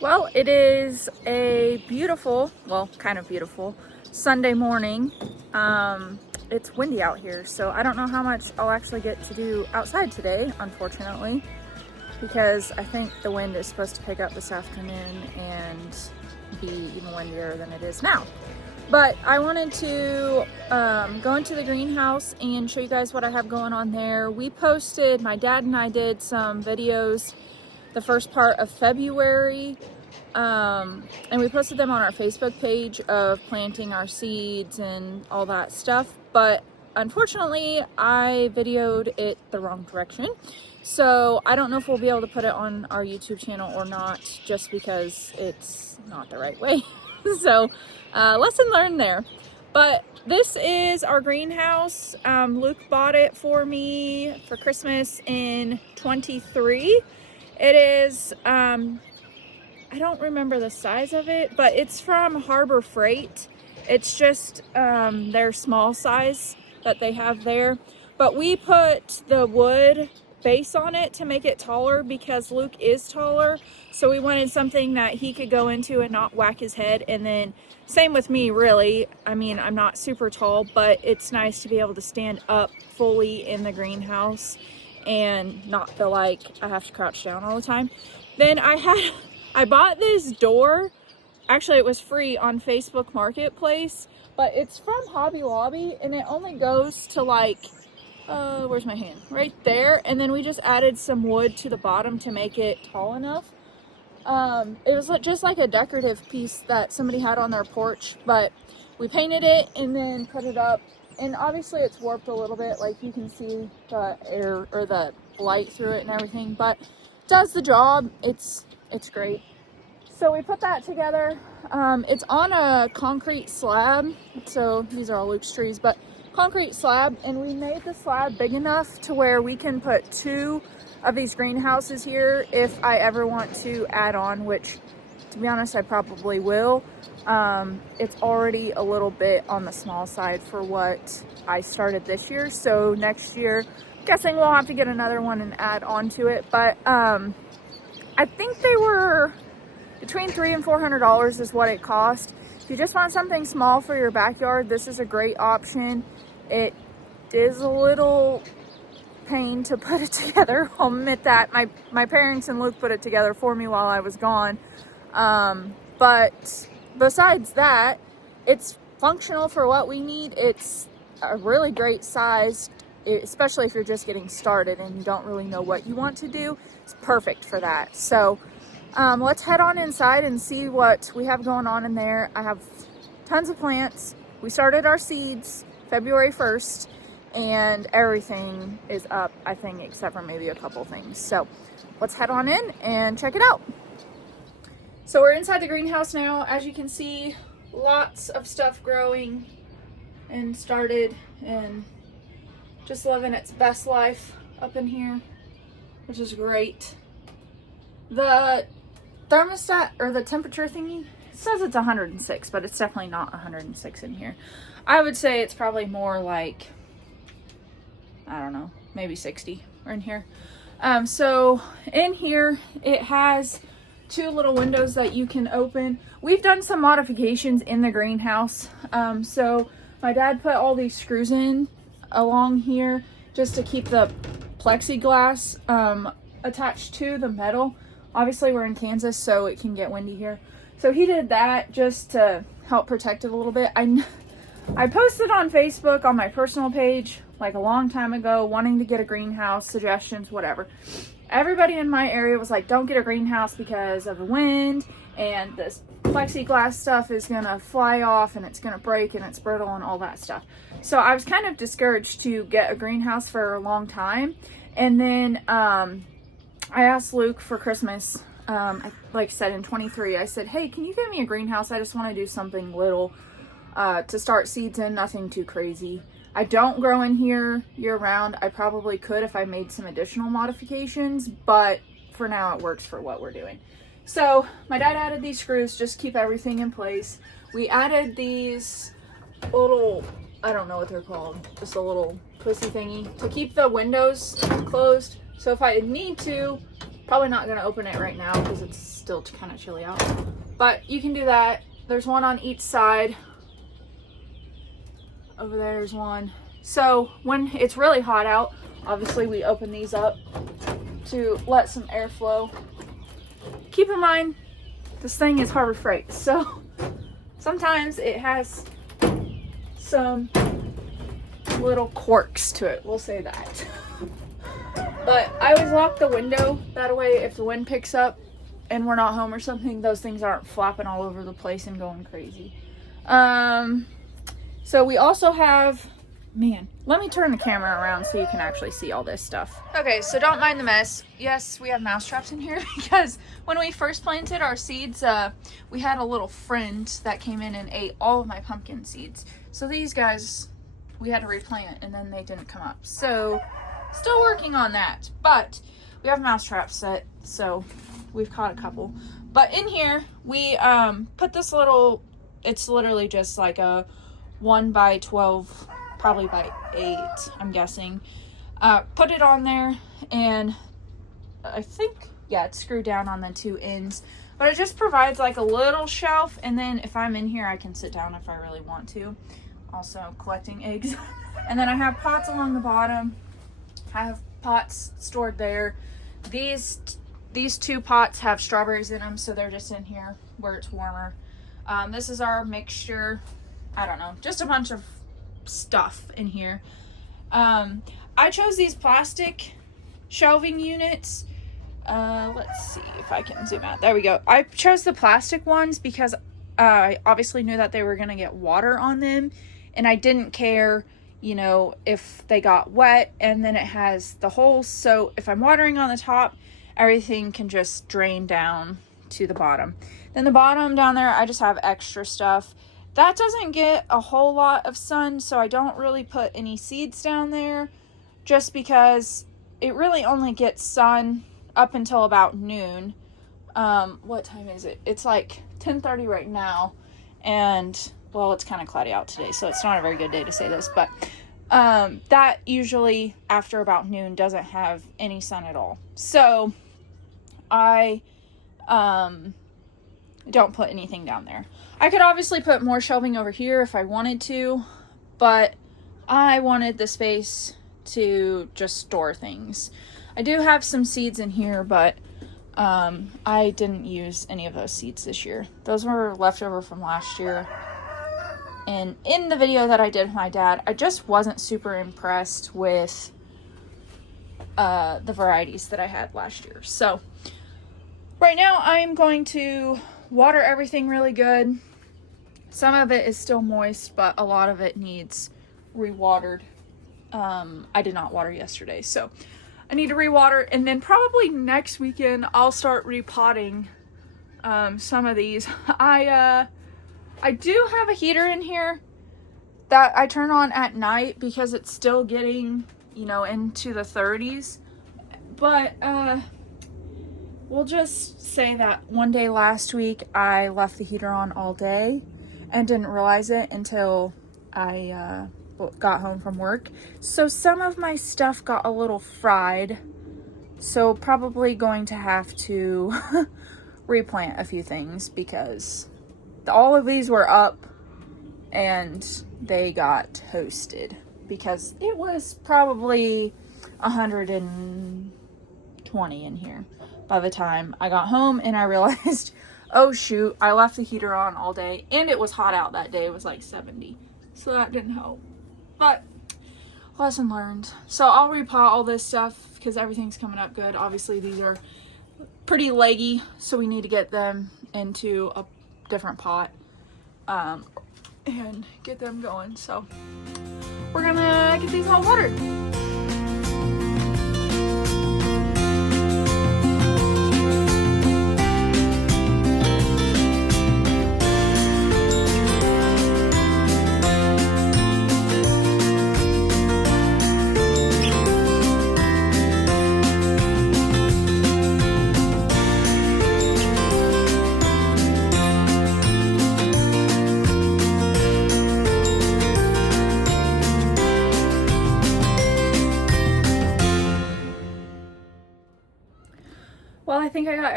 Well, it is a beautiful, well, kind of beautiful Sunday morning. It's windy out here, so I don't know how much I'll actually get to do outside today, unfortunately, because I think the wind is supposed to pick up this afternoon and be even windier than it is now. But I wanted to go into the greenhouse and show you guys what I have going on there. My dad and I did some videos the first part of February, and we posted them on our Facebook page of planting our seeds and all that stuff, but unfortunately I videoed it the wrong direction, so I don't know if we'll be able to put it on our YouTube channel or not, just because it's not the right way. So lesson learned there. But this is our greenhouse. Luke bought it for me for Christmas in 23. It is, I don't remember the size of it, but it's from Harbor Freight. It's just their small size that they have there. But we put the wood base on it to make it taller because Luke is taller. So we wanted something that he could go into and not whack his head. And then same with me, really. I mean, I'm not super tall, but it's nice to be able to stand up fully in the greenhouse and not feel like I have to crouch down all the time. Then I bought this door. Actually, it was free on Facebook Marketplace, but it's from Hobby Lobby and it only goes to like, where's my hand? Right there. And then we just added some wood to the bottom to make it tall enough. It was just like a decorative piece that somebody had on their porch, but we painted it and then put it up. And obviously it's warped a little bit, like you can see the air or the light through it and everything, but it does the job. It's great. So we put that together. It's on a concrete slab. So these are all Luke's trees, but concrete slab. And we made the slab big enough to where we can put 2 of these greenhouses here if I ever want to add on, which to be honest, I probably will. It's already a little bit on the small side for what I started this year. So next year, I'm guessing we'll have to get another one and add on to it. But I think they were between $300 and $400 is what it cost. If you just want something small for your backyard, this is a great option. It is a little pain to put it together. I'll admit that. My parents and Luke put it together for me while I was gone. But besides that, it's functional for what we need. It's a really great size, especially if you're just getting started and you don't really know what you want to do. It's perfect for that. So let's head on inside and see what we have going on in there. I have tons of plants. We started our seeds February 1st and everything is up, I think, except for maybe a couple things. So let's head on in and check it out. So we're inside the greenhouse now. As you can see, lots of stuff growing and started and just living its best life up in here, which is great. The thermostat or the temperature thingy says it's 106, but it's definitely not 106 in here. I would say it's probably more like, I don't know, maybe 60 in here. So in here, it has 2 little windows that you can open. We've done some modifications in the greenhouse. So my dad put all these screws in along here just to keep the plexiglass attached to the metal. Obviously we're in Kansas, so it can get windy here. So he did that just to help protect it a little bit. I posted on Facebook on my personal page like a long time ago, wanting to get a greenhouse, suggestions, whatever. Everybody in my area was like, don't get a greenhouse because of the wind and this plexiglass stuff is gonna fly off and it's gonna break and it's brittle and all that stuff. So I was kind of discouraged to get a greenhouse for a long time. And then I asked Luke for Christmas, like I said in 23, I said, hey, can you get me a greenhouse? I just want to do something little to start seeds in, nothing too crazy. I don't grow in here year round. I probably could if I made some additional modifications, but for now it works for what we're doing. So my dad added these screws just to keep everything in place. We added these little, I don't know what they're called, just a little pussy thingy to keep the windows closed. So if I need to, Probably not going to open it right now because it's still kind of chilly out. But you can do that. There's one on each side. Over there's one. So when it's really hot out, obviously we open these up to let some air flow. Keep in mind, this thing is Harbor Freight, so sometimes it has some little quirks to it, we'll say that. But I always lock the window, that way if the wind picks up and we're not home or something, those things aren't flapping all over the place and going crazy. So we also have, man, let me turn the camera around so you can actually see all this stuff. Okay, so don't mind the mess. Yes, we have mouse traps in here because when we first planted our seeds, we had a little friend that came in and ate all of my pumpkin seeds. So these guys, we had to replant and then they didn't come up. So still working on that, but we have mouse traps set, so we've caught a couple. But in here, we put this little, it's literally just like a 1 by 12, probably by 8, I'm guessing. Put it on there, and I think, yeah, it's screwed down on the 2 ends. But it just provides like a little shelf, and then if I'm in here, I can sit down if I really want to. Also collecting eggs. And then I have pots along the bottom. I have pots stored there. These 2 pots have strawberries in them, so they're just in here where it's warmer. This is our mixture. I don't know, just a bunch of stuff in here. I chose these plastic shelving units. Let's see if I can zoom out. There we go. I chose the plastic ones because I obviously knew that they were going to get water on them, and I didn't care, you know, if they got wet. And then it has the holes, so if I'm watering on the top, everything can just drain down to the bottom. Then the bottom down there, I just have extra stuff. That doesn't get a whole lot of sun, so I don't really put any seeds down there, just because it really only gets sun up until about noon. What time is it? It's like 10:30 right now, and well, it's kind of cloudy out today, so it's not a very good day to say this, but that usually after about noon doesn't have any sun at all. So I don't put anything down there. I could obviously put more shelving over here if I wanted to, but I wanted the space to just store things. I do have some seeds in here, but I didn't use any of those seeds this year. Those were leftover from last year. And in the video that I did with my dad, I just wasn't super impressed with the varieties that I had last year. So right now I'm going to water everything really good. Some of it is still moist, but a lot of it needs rewatered. I did not water yesterday, so I need to rewater, and then probably next weekend I'll start repotting some of these. I do have a heater in here that I turn on at night because it's still getting, you know, into the 30s. But we'll just say that one day last week I left the heater on all day and didn't realize it until I got home from work. So some of my stuff got a little fried. So probably going to have to replant a few things because all of these were up and they got toasted because it was probably 120 in here by the time I got home, and I realized, oh shoot, I left the heater on all day and it was hot out that day. It was like 70, so that didn't help. But lesson learned. So I'll repot all this stuff because everything's coming up good. Obviously these are pretty leggy, so we need to get them into a different pot and get them going. So we're gonna get these all watered.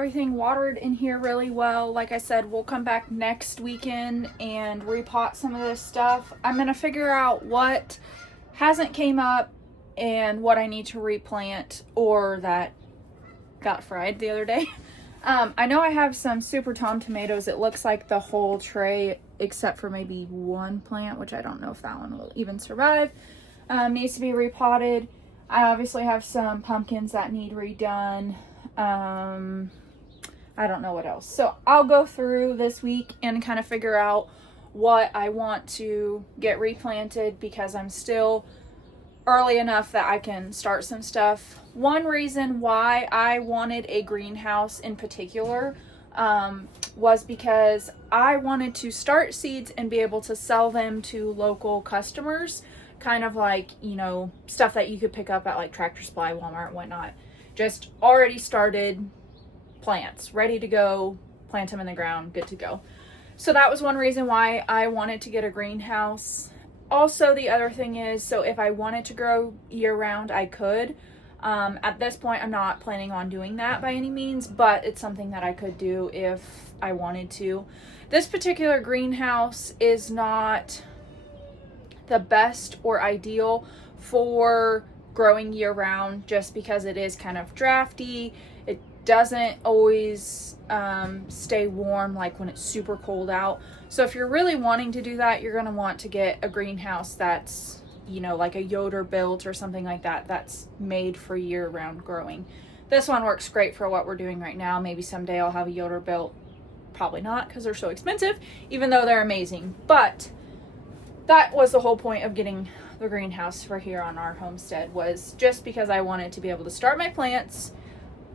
everything watered in here really well. Like I said, we'll come back next weekend and repot some of this stuff. I'm going to figure out what hasn't came up and what I need to replant or that got fried the other day. I know I have some Super Tom tomatoes. It looks like the whole tray, except for maybe one plant, which I don't know if that one will even survive, needs to be repotted. I obviously have some pumpkins that need redone. I don't know what else. So I'll go through this week and kind of figure out what I want to get replanted, because I'm still early enough that I can start some stuff. One reason why I wanted a greenhouse in particular was because I wanted to start seeds and be able to sell them to local customers, kind of like, you know, stuff that you could pick up at like Tractor Supply, Walmart, and whatnot. Just already started plants, ready to go, plant them in the ground, good to go. So that was one reason why I wanted to get a greenhouse. Also, the other thing is, so if I wanted to grow year round, I could. At this point, I'm not planning on doing that by any means, but it's something that I could do if I wanted to. This particular greenhouse is not the best or ideal for growing year round, just because it is kind of drafty. It doesn't always stay warm like when it's super cold out. So if you're really wanting to do that, you're going to want to get a greenhouse that's, you know, like a Yoder built or something like that, that's made for year round growing. This one works great for what we're doing right now. Maybe someday I'll have a Yoder built. Probably not, because they're so expensive, even though they're amazing. But that was the whole point of getting the greenhouse for here on our homestead, was just because I wanted to be able to start my plants,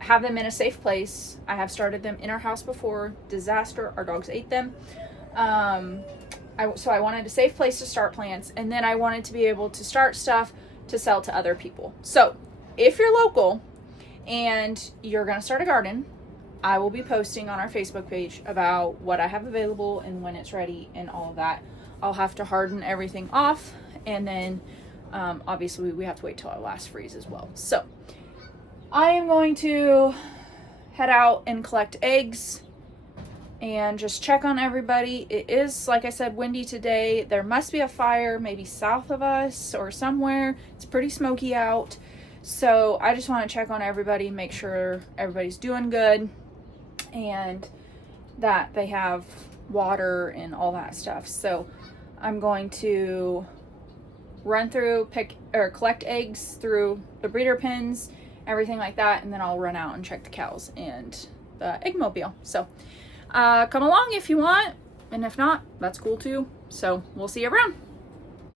have them in a safe place. I have started them in our house before. Disaster. Our dogs ate them. So I wanted a safe place to start plants, and then I wanted to be able to start stuff to sell to other people. So if you're local and you're going to start a garden, I will be posting on our Facebook page about what I have available and when it's ready and all of that. I'll have to harden everything off, and then obviously we have to wait till our last freeze as well. So I am going to head out and collect eggs and just check on everybody. It is, like I said, windy today. There must be a fire maybe south of us or somewhere. It's pretty smoky out. So I just want to check on everybody, make sure everybody's doing good and that they have water and all that stuff. So I'm going to run through, collect eggs through the breeder pens, everything like that, and then I'll run out and check the cows and the egg mobile. So come along if you want, and if not, that's cool too. So we'll see you around.